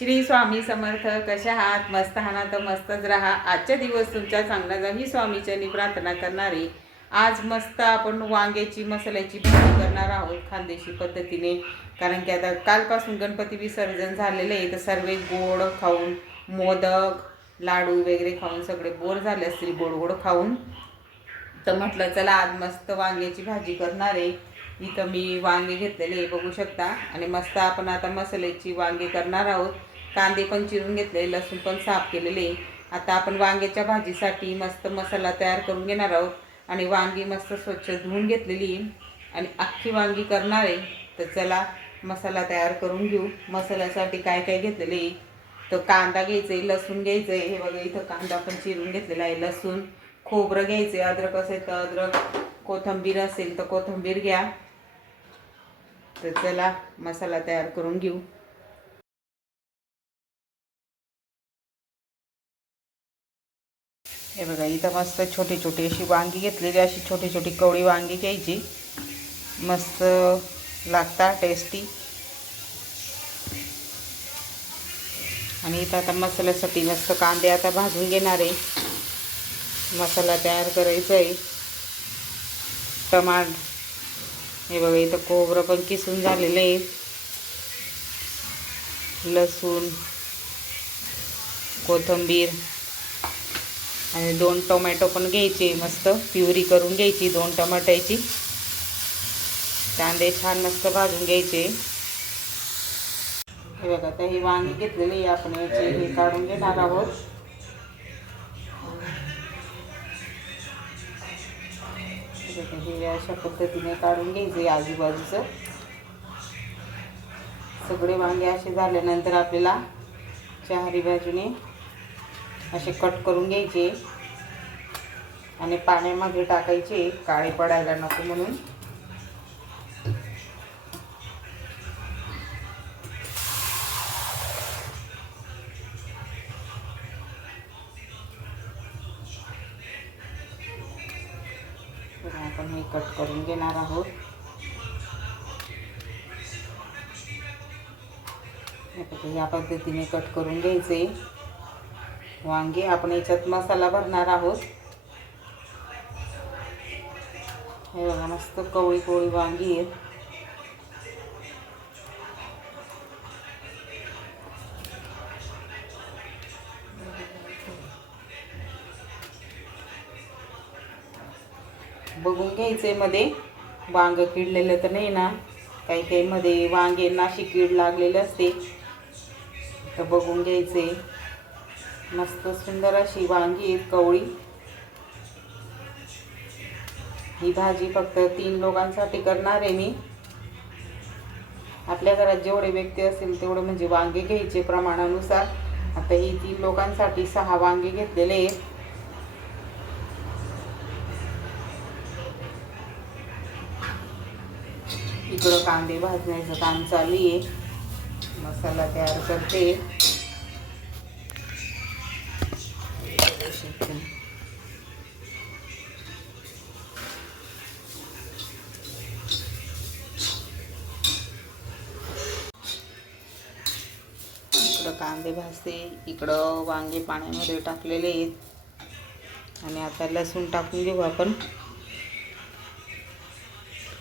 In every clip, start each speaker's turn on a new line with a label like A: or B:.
A: श्री स्वामी समर्थ कशा आहात? मस्त आहात तर मस्तच राहा. आजच्या दिवस तुमच्या चांगला जा ही स्वामीच्यानी प्रार्थना करणारे. आज मस्त आपण वांग्याची मसाल्याची भाजी करणार आहोत खानदेशी पद्धतीने. कारण की आता कालपासून गणपती विसर्जन झालेले आहे. तर सर्व गोड खाऊन मोदक लाडू वगैरे खाऊन सगळे बोर झाले असतील गोड गोड खाऊन. तर म्हटलं चला आज मस्त वांग्याची भाजी करणार आहे. इथं मी वांगे घेतलेले बघू शकता. आणि मस्त आपण आता मसाल्याची वांगे करणार आहोत. कांदे पण चिरून घेतले लसूण पण साफ केलेले आता आपण वांग्याच्या भाजीसाठी मस्त मसाला तयार करून घेणार आहोत. आणि वांगी मस्त स्वच्छ धुवून घेतलेली आणि अख्खी वांगी करणार आहे. तर चला मसाला तयार करून घेऊ. मसाल्यासाठी काय काय घेतलेले तर कांदा घ्यायचा आहे लसूण घ्यायचं आहे. हे बघा इथं कांदा पण चिरून घेतलेला आहे लसूण. खोबरं घ्यायचं आहे अद्रक असेल तर अद्रक. कोथिंबीर असेल तर कोथिंबीर घ्या. तर चला मसाला तयार करून घेऊ. हे बघा इथं मस्त छोटी छोटी अशी वांगी घेतलेली अशी छोटी छोटी कवळी वांगी घ्यायची. मस्त लागतात टेस्टी आणि इथं आता मसाल्यासाठी मस्त कांदे आता भाजून घेणार आहे. मसाला तयार करायचा आहे. टमाट हे बघा इथं खोबरं पण किसून झालेलं आहे. लसूण कोथिंबीर आणि दोन टोमॅटो पण घ्यायचे मस्त प्युरी करून घ्यायची दोन टमाट्याची. कांदे छान मस्त भाजून घ्यायचे. हे बघा आता ही वांगी घेतलेली आपण याची हे काढून घेणार आहोत. हे अशा पद्धतीने काढून घ्यायचे आजूबाजूचं. सगळे वांगे असे झाल्यानंतर आपल्याला चारी बाजूने असे कट करून घ्यायचे. आणि पाण्यामध्ये टाकायचे काळे पडायला नको म्हणून. पद्धतीने कट करून घ्यायचे. वांगे आपण याच्यात मसाला भरणार आहोत. हे बघा मस्त कवळी कवळी वांगी आहेत. बघून घ्यायचे मध्ये. वांग किडलेलं तर नाही ना. काही काही मध्ये वांगे नाशी कीड लागलेलं असते. तर बघून घ्यायचे. मस्त सुंदर अशी वांगी आहेत कवळी. ही भाजी फक्त तीन लोकांसाठी करणार आहे मी. आपल्या घरात जेवढे व्यक्ती असतील तेवढे म्हणजे वांगे घ्यायचे प्रमाणानुसार. आता ही तीन लोकांसाठी सहा वांगे घेतलेले आहेत. इकडं कांदे भाजण्याचं काम चालू आहे. मसाला तयार करते. इकडं कांदे भाजते इकडं वांगे पाण्यामध्ये टाकलेले आहेत. आणि आता लसूण टाकून घेऊ आपण.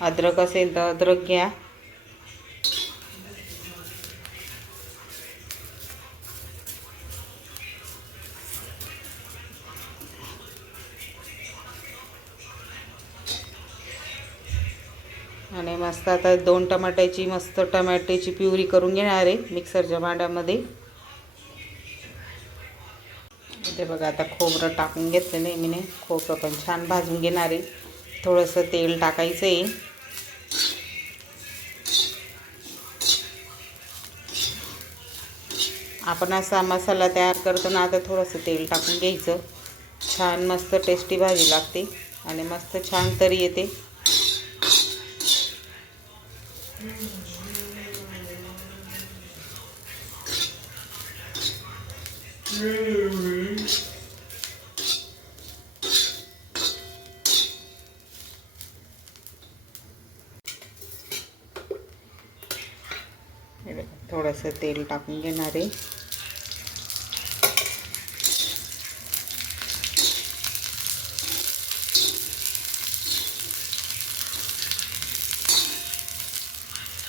A: अद्रक असेल तर अद्रक घ्या. आणि आता दोन टमाट्याची मस्त टमाट्याची प्युरी करून घेणार आहे मिक्सरच्या भांड्यामध्ये. ते बघा आता खोबरं टाकून घेतलं नाही मी खोबरं पण छान भाजून घेणार आहे. थोडंसं तेल टाकायचं आहे. आपण असा मसाला तयार करताना आता थोडंसं तेल टाकून घ्यायचं. छान मस्त टेस्टी भाजी लागते आणि मस्त छान तरी येते. थोडंसं तेल टाकून घेणार आहे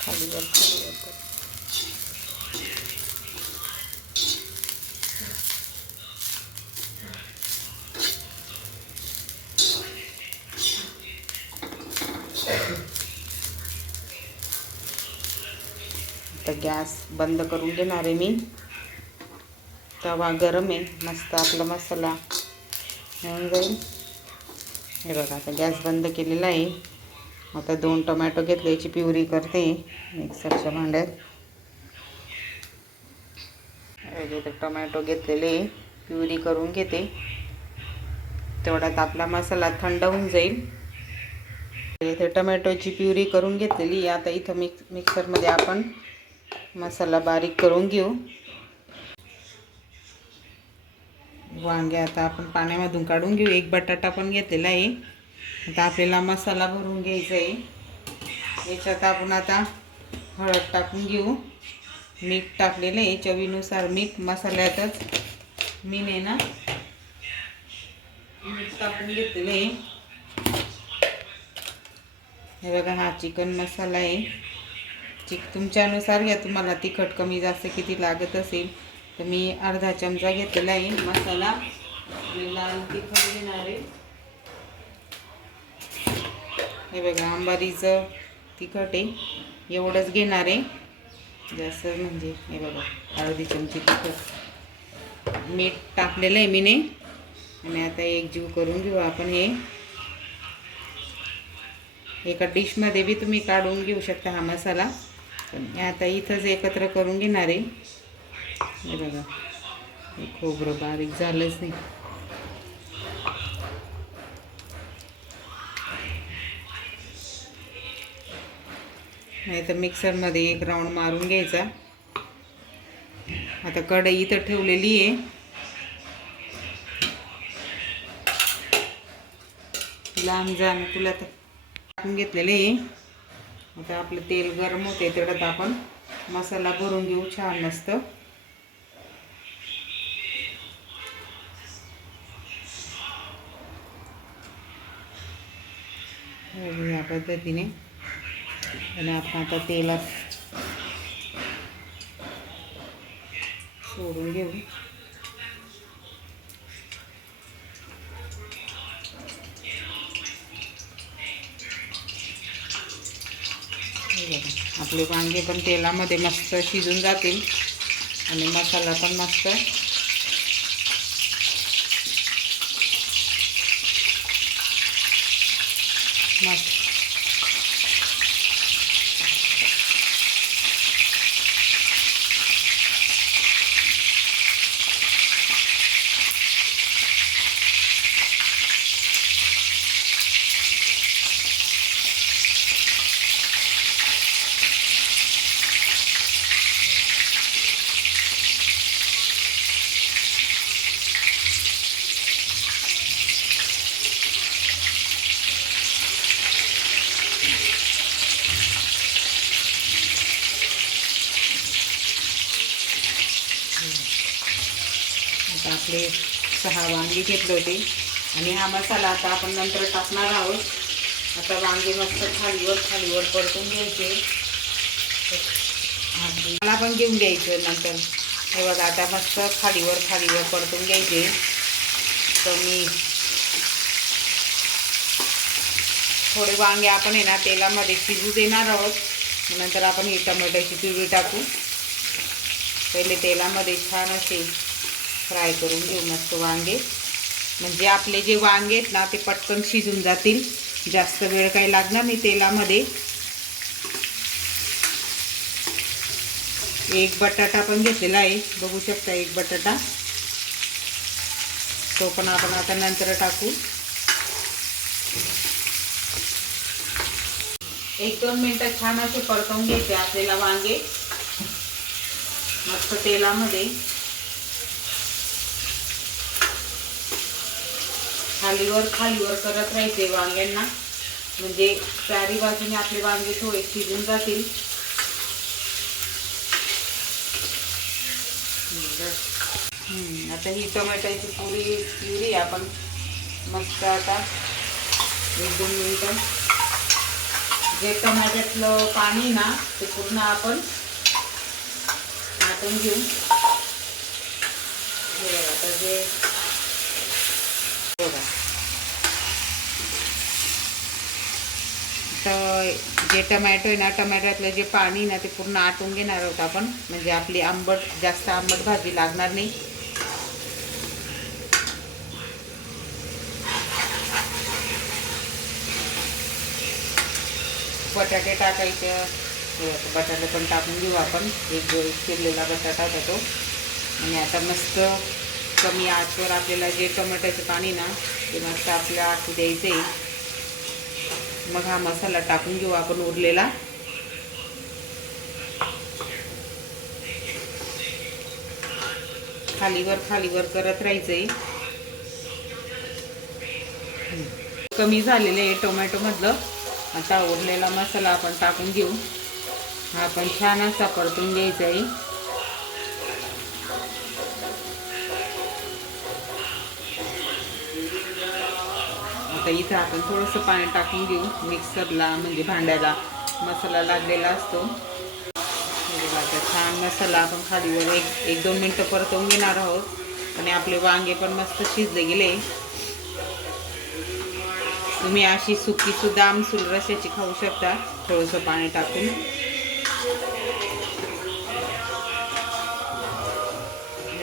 A: खालीवर खालीवर कर. आता गॅस बंद करून घेणार आहे मी. तवा गरम आहे मस्त आपला मसाला होऊन जाईल. हे बघा आता गॅस बंद केलेला आहे. आता दोन टोमॅटो घेतले याची प्युरी करते मिक्सरच्या भांड्यात. हे टोमॅटो घेतलेले प्युरी करून घेते. तेवढ्यात आपला मसाला थंड होऊन जाईल. इथे टोमॅटोची प्युरी करून घेतलेली आहे. आता इथं मिक्स मिक्सरमध्ये आपण मसाला बारीक करून घेऊ. वांगे आता आपण पाण्यामधून काढून घेऊ. एक बटाटा पण घेतलेला आहे. आता आपल्याला मसाला भरून घ्यायचा आहे. याच्यात आपण आता हळद टाकून घेऊ. मीठ टाकलेलं आहे. चवीनुसार मीठ मसाल्यातच. मी आहे ना? मीठ टाकून घेतलेलं आहे. हे बघा हा चिकन मसाला आहे. चिक तुमच्यानुसार घ्या तुम्हाला तिखट कमी जास्त किती लागत असेल तर मी अर्धा चमचा घेतलेला आहे मसाला. लाल तिखट घेणार आहे. हे बघा आंबारीचं तिखट आहे. एवढंच घेणार आहे. जास्त म्हणजे हे बघा अर्धी चमची तिखट. मीठ टाकलेलं आहे मीने. आणि आता एक जीव करून घेऊ आपण हे. एका डिशमध्ये बी तुम्ही काढून घेऊ शकता हा मसाला. पण आता इथंच एकत्र करून घेणार आहे. हे बघा. खोबरं बारीक झालंच नाही. नाही तर मिक्सरमध्ये एक राऊंड मारून घ्यायचा. आता कढई इथं ठेवलेली आहे. लांब जाणं तुला तर. टाकून घेतलेले आता आपलं तेल गरम होते तेवढ्यात आपण मसाला भरून घेऊ छान मस्त. या पद्धतीने. आणि आपण आता तेलात सोडून घेऊ हे बघा, आपले वांगे पण तेलामध्ये मस्त शिजून जातील. आणि मसाला पण मस्त. मस्त. आता आपले सहा वांगी घेतले होते. आणि हा मसाला आता आपण नंतर टाकणार आहोत. आता वांगे मस्त खालीवर खालीवर परतून घ्यायचे. मला पण घेऊन घ्यायचं नंतर. हे बघा आता मस्त खालीवर खालीवर परतून घ्यायचे. तर मी थोडे वांगे आपण आहे ना तेलामध्ये शिजू देणार आहोत. नंतर आपण ही टमाट्याची पिवळी टाकू. पहिले तेलामध्ये छान असे फ्राय करून घेऊ मस्त वांगे. म्हणजे आपले जे वांगे आहेत ना ते पटकन शिजून जातील. जास्त वेळ काही लागणार नाही तेलामध्ये. एक बटाटा पण घेतलेला आहे. बघू शकता एक बटाटा. तो पण आपण आता नंतर टाकू. एक दोन मिनटं छान असे परतवून घ्यायचे आपल्याला वांगे. मस्त तेलामध्ये. खालीवर खालीवर करत राहायचे वांग्यांना. म्हणजे चारी बाजूने आपले वांगे थोडे शिजून जातील. आता ही टोमॅटोची पुरी प्युरी आपण मस्त आता एक दोन मिनिटं. जे टोमॅटोतलं पाणी ना ते पूर्ण आपण आटून घेऊ. हे आता जे बघा तर जे टमॅटो आहे ना टमॅटोतलं जे पाणी ना ते पूर्ण आटून घेणार आहोत आपण. म्हणजे आपली आंबट जास्त आंबट भाजी लागणार नाही. बटाटे टाकायचे. हो, बटाटे पण टाकून घेऊ आपण. एक चिरलेला बटाटा तो. आणि आता मस्त कमी आचवर आपल्याला जे टोमॅटोचं पाणी ना ते मस्त आपल्याला आटू द्यायचं आहे मग हा मसाला टाकून घेऊ आपण उरलेला. खालीवर खालीवर करत राहायचंय. कमी झालेले आहे टोमॅटो मधलं. आता उरलेला मसाला आपण टाकून घेऊ. हा आपण छान असा परतून घ्यायचा आहे आता इथं आपण थोडंसं पाणी टाकून घेऊ मिक्सरला म्हणजे भांड्याला. मसाला लागलेला असतो. छान मसाला आपण खालीवर एक एक दोन मिनटं परतवून घेणार आहोत. आणि आपले वांगे पण मस्त शिजले गेले. तुम्ही अशी सुकी सुद्धा आमसूल रशाची खाऊ शकता. थोडंसं पाणी टाकून.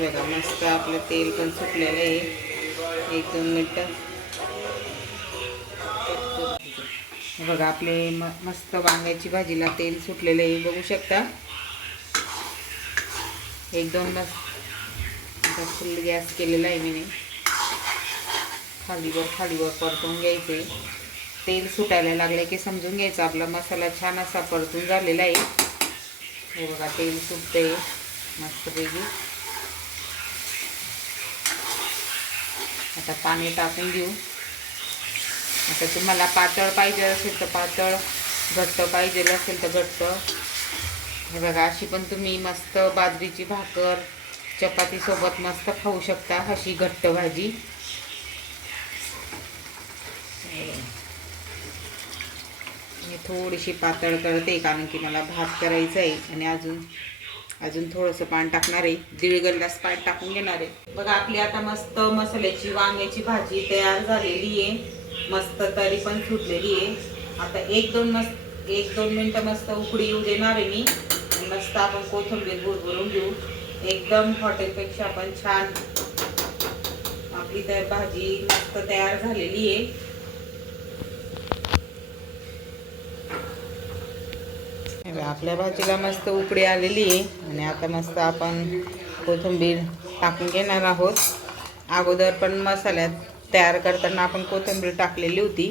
A: बघा मस्त आपलं तेल पण सुटलेलं आहे. एक दोन मिनटं. बघा आपले म मस्त वांग्याची भाजीला तेल सुटलेलं आहे बघू शकता. एक दोन मस्त आता फुल गॅस केलेला आहे मी. खालीवर खालीवर परतून घ्यायचे. तेल सुटायला लागले की समजून घ्यायचं आपला मसाला छान असा परतून झालेला आहे. हे बघा तेल सुटते मस्तपैकी. आता पाणी टाकून देऊ. आता तुम्हाला पातळ पाहिजे असेल तर पातळ घट्ट पाहिजे असेल तर घट्ट. हे बघा अशी पण तुम्ही मस्त बाजरीची भाकर चपातीसोबत मस्त खाऊ शकता अशी घट्ट भाजी. मी थोडीशी पातळ करते कारण की मला भात करायचा आहे आणि अजून अजून थोडंसं पाणी टाकणार आहे. दीड गल्लास पाणी टाकून घेणार आहे. बघा आपली आता मस्त मसाल्याची वांग्याची भाजी तयार झालेली आहे. मस्त तरी पण सुटलेली आहे. आता एक दोन मस्त एक दोन मिनटं मस्त उकडी येऊ देणार आहे मी. मस्त आपण कोथिंबीर बुरबुरून घेऊ. एकदम हॉटेलपेक्षा आपण छान. आपली तर भाजी मस्त तयार झालेली आहे. आपल्या भाजीला मस्त उकडी आलेली आहे. आणि आता मस्त आपण कोथिंबीर टाकून घेणार आहोत. अगोदर पण मसाल्यात तयार करताना आपण कोथिंबीर टाकलेली होती.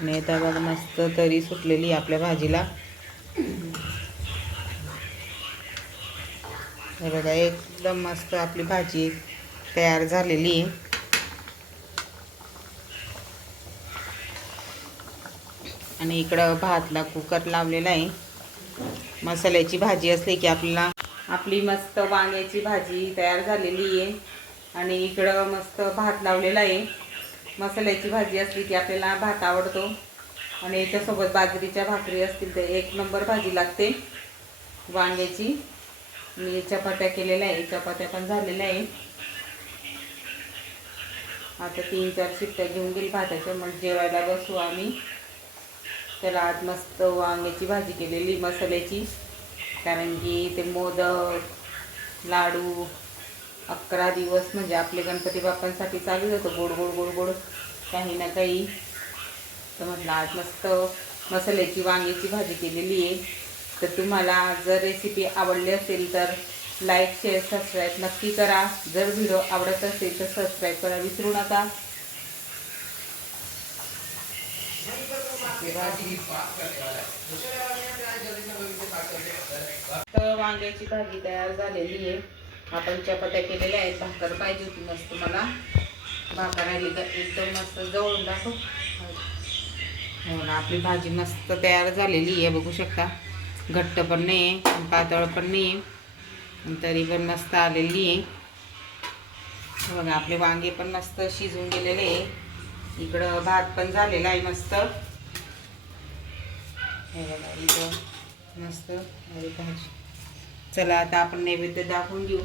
A: आणि आता बघा मस्त तरी सुटलेली आहे आपल्या भाजीला. हे बघा एकदम मस्त आपली भाजी तयार झालेली आहे. आणि इकडं भातला कुकर लावलेला आहे. मसाल्याची भाजी असली की आपल्याला आपली मस्त वांग्याची भाजी तयार झालेली आहे. आणि इकडं मस्त भात लावलेला आहे. मसाल्याची भाजी असली की आपल्याला भात आवडतो. आणि याच्यासोबत बाजरीच्या भाकरी असतील तर एक नंबर भाजी लागते. वांग्याची. मी चपात्या केलेल्या आहे. चपात्या पण झालेल्या आहे. आता तीन चार शिट्ट्या घेऊन गेली भाताच्या. मग जेवायला बसू आम्ही. त्याला आज मस्त वांग्याची भाजी केलेली मसाल्याची. कारण की ते मोदक लाडू अकरा दिवस म्हणजे आपले गणपती बाप्पांसाठी चालू होतं. गोड गोड गोड गोड. काही ना काही. तर म्हटलं आज मस्त मसाल्याची वांग्याची भाजी केलेली आहे. तर तुम्हाला जर रेसिपी आवडली असेल तर लाईक शेअर सबस्क्राईब नक्की करा. जर व्हिडिओ आवडत असेल तर सबस्क्राईब करा. विसरू नका. तर वांग्याची भाजी तयार झालेली आहे. आपण चपात्या केलेल्या आहेत. भाकर पाहिजे होती मस्त मला. भाकर आली तर एकदम मस्त जवळून दाखव हो ना आपली भाजी मस्त तयार झालेली आहे. बघू शकता. घट्ट पण नाही पातळ पण नाही तरी पण मस्त आलेली आहे. बघा आपले वांगे पण मस्त शिजून गेलेले आहे. इकडं भात पण झालेला आहे मस्त. हे बघा इथं मस्त भाजी. चला आता आपण नैवेद्य दाखवून घेऊ.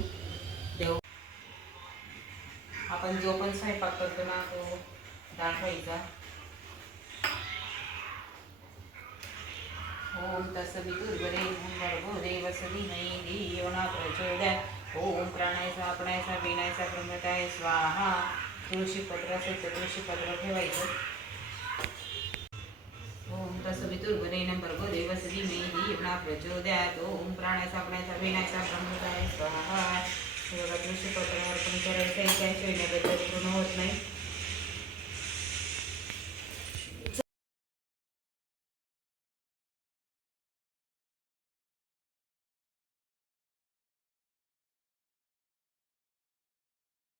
A: देऊ आपण जो पण स्वयंपाक करतो ना तो दाखवायचा. ओम तसं दुर्बरे भर्गो देवसदी नाही देवना प्रचोदय ओम प्राणायचा आपणायचा विणायचा प्रमताय स्वाहा. तुळशी पत्र असेल तर तुळशी पत्र ठेवायचं. ओम तसं विदुर्बरे भर्गो देवसदी प्रचोदयात। ओम स्वाहा बघा तुळशी करायचं आहे पूर्ण होत नाही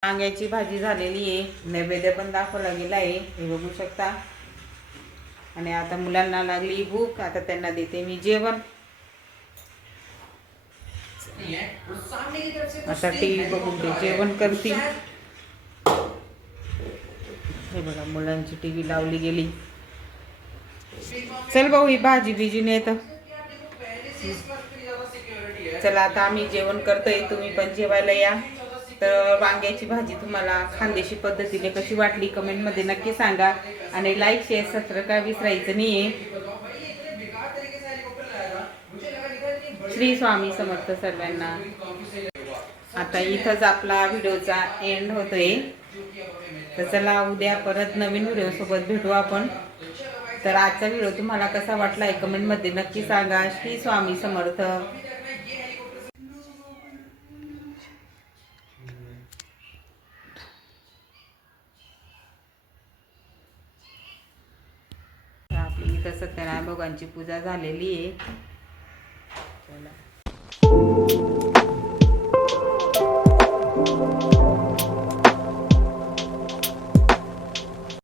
A: वांग्याची भाजी झालेली आहे. नैवेद्य पण दाखवला गेला आहे. हे बघू शकता. आणि आता मुलांना लागली भूक आता त्यांना देते मी जेवण. आता टी व्ही बघून ते जेवण करतील. हे बघा मुलांची टी व्ही लावली गेली. चल भाऊ ही भाजी बिजी नेत चला आता आम्ही जेवण करतोय तुम्ही पण जेवायला या. तर वांग्याची भाजी तुम्हाला खानदेशी पद्धतीने कशी वाटली कमेंटमध्ये नक्की सांगा. आणि लाईक शेअर सबस्क्राईब काय विसरायचं नाहीये. श्री स्वामी समर्थ सर्वांना. आता इथंच आपला व्हिडिओचा एंड होतोय. तर चला उद्या परत नवीन व्हिडिओसोबत भेटू आपण. तर आजचा व्हिडिओ तुम्हाला कसा वाटला आहे कमेंटमध्ये नक्की सांगा. श्री स्वामी समर्थ तर आपली इथं सत्यनारायण भगवानची पूजा झालेली आहे. चला.